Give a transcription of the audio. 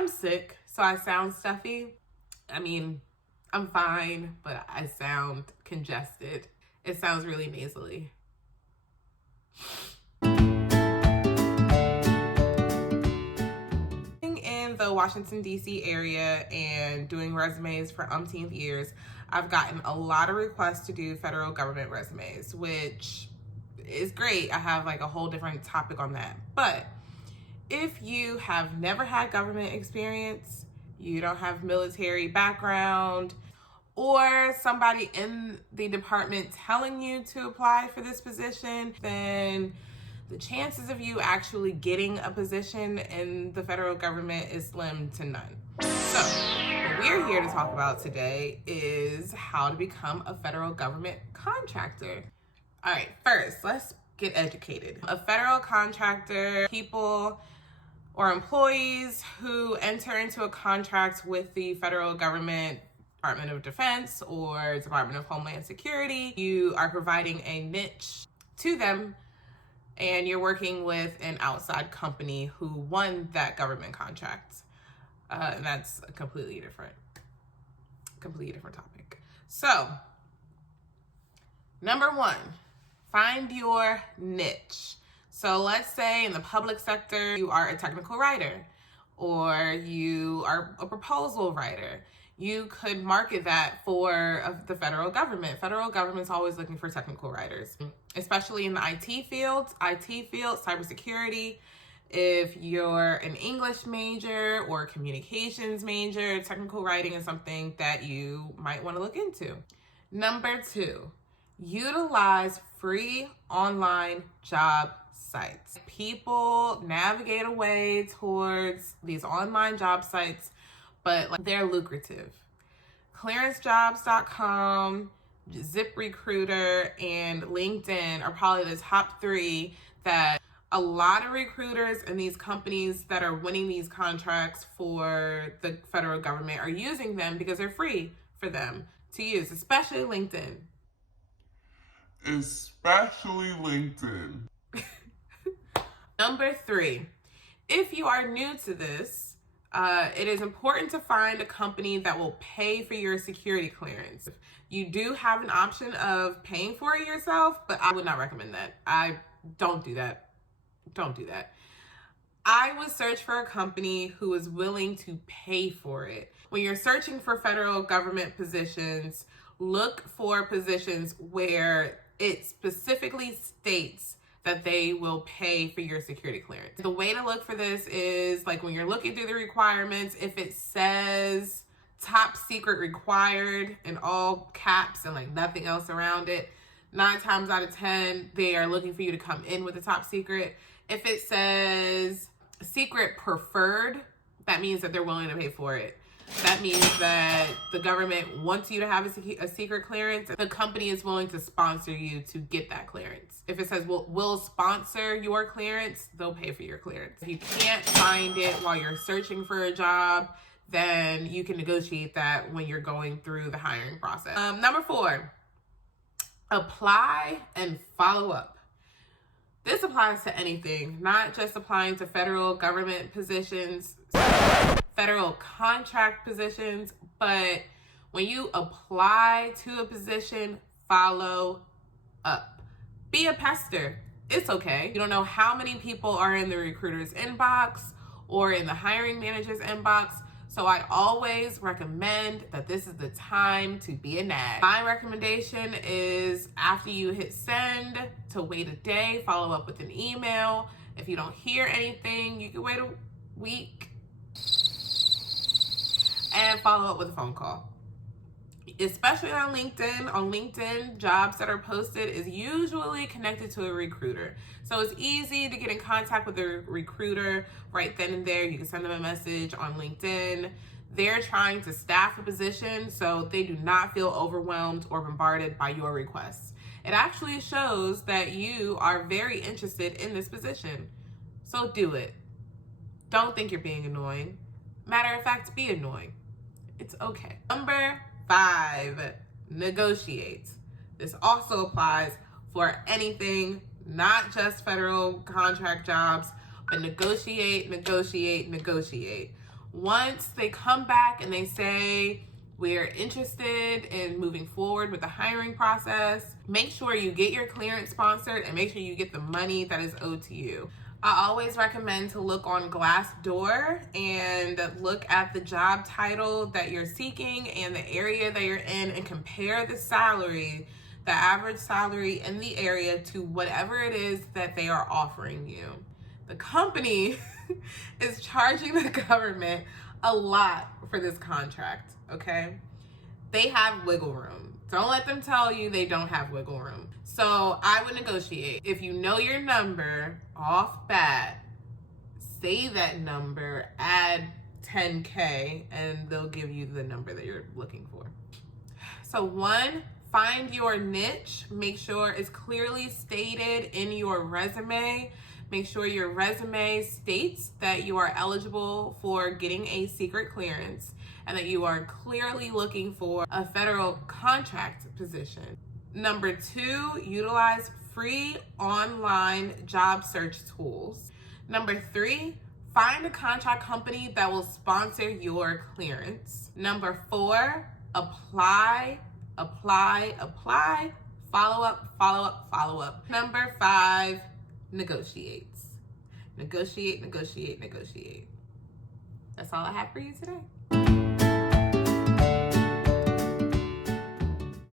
I'm sick, so I sound stuffy. I mean, I'm fine, but I sound congested. It sounds really nasally. In the Washington, D.C. area and doing resumes for umpteenth years, I've gotten a lot of requests to do federal government resumes, which is great. I have like a whole different topic on that. But if you have never had government experience, you don't have military background, or somebody in the department telling you to apply for this position, then the chances of you actually getting a position in the federal government is slim to none. So what we're here to talk about today is how to become a federal government contractor. All right, first, let's get educated. A federal contractor, people or employees who enter into a contract with the federal government, Department of Defense or Department of Homeland Security. You are providing a niche to them, and you're working with an outside company who won that government contract. And that's a completely different topic. So, number one, find your niche. So let's say in the public sector, you are a technical writer or you are a proposal writer. You could market that for the federal government. Federal government's always looking for technical writers, especially in the IT field, cybersecurity. If you're an English major or communications major, technical writing is something that you might want to look into. Number two, utilize free online job sites. People navigate away towards these online job sites, but they're lucrative. Clearancejobs.com, ZipRecruiter, and LinkedIn are probably the top three that a lot of recruiters and these companies that are winning these contracts for the federal government are using them because they're free for them to use, especially LinkedIn. Number three, if you are new to this, it is important to find a company that will pay for your security clearance. You do have an option of paying for it yourself, but I would not recommend that. Don't do that. I would search for a company who is willing to pay for it. When you're searching for federal government positions, look for positions where it specifically states that they will pay for your security clearance. The way to look for this is when you're looking through the requirements, if it says top secret required in all caps and nothing else around it, 9 times out of 10, they are looking for you to come in with a top secret. If it says secret preferred, that means that they're willing to pay for it. That means that the government wants you to have a secret clearance. The company is willing to sponsor you to get that clearance. If it says we'll sponsor your clearance, they'll pay for your clearance. If you can't find it while you're searching for a job, then you can negotiate that when you're going through the hiring process. Number 4, apply and follow up. This applies to anything, not just applying to federal government positions, federal contract positions, but when you apply to a position, follow up. Be a pester. It's okay. You don't know how many people are in the recruiter's inbox or in the hiring manager's inbox. So I always recommend that this is the time to be a nag. My recommendation is after you hit send to wait a day, follow up with an email. If you don't hear anything, you can wait a week and follow up with a phone call. Especially on LinkedIn. On LinkedIn, jobs that are posted is usually connected to a recruiter. So it's easy to get in contact with a recruiter right then and there. You can send them a message on LinkedIn. They're trying to staff a position, so they do not feel overwhelmed or bombarded by your requests. It actually shows that you are very interested in this position. So do it. Don't think you're being annoying. Matter of fact, be annoying. It's okay. Number 5, negotiate. This also applies for anything, not just federal contract jobs, but negotiate. Once they come back and they say, we're interested in moving forward with the hiring process, make sure you get your clearance sponsored and make sure you get the money that is owed to you. I always recommend to look on Glassdoor and look at the job title that you're seeking and the area that you're in and compare the salary, the average salary in the area, to whatever it is that they are offering you. The company is charging the government a lot for this contract, okay? They have wiggle room. Don't let them tell you they don't have wiggle room. So I would negotiate. If you know your number off bat, say that number, add 10K, and they'll give you the number that you're looking for. So 1, find your niche. Make sure it's clearly stated in your resume. Make sure your resume states that you are eligible for getting a secret clearance and that you are clearly looking for a federal contract position. Number 2, utilize free online job search tools. Number 3, find a contract company that will sponsor your clearance. Number 4, apply. Follow up. Number 5, negotiate. Negotiate. That's all I have for you today.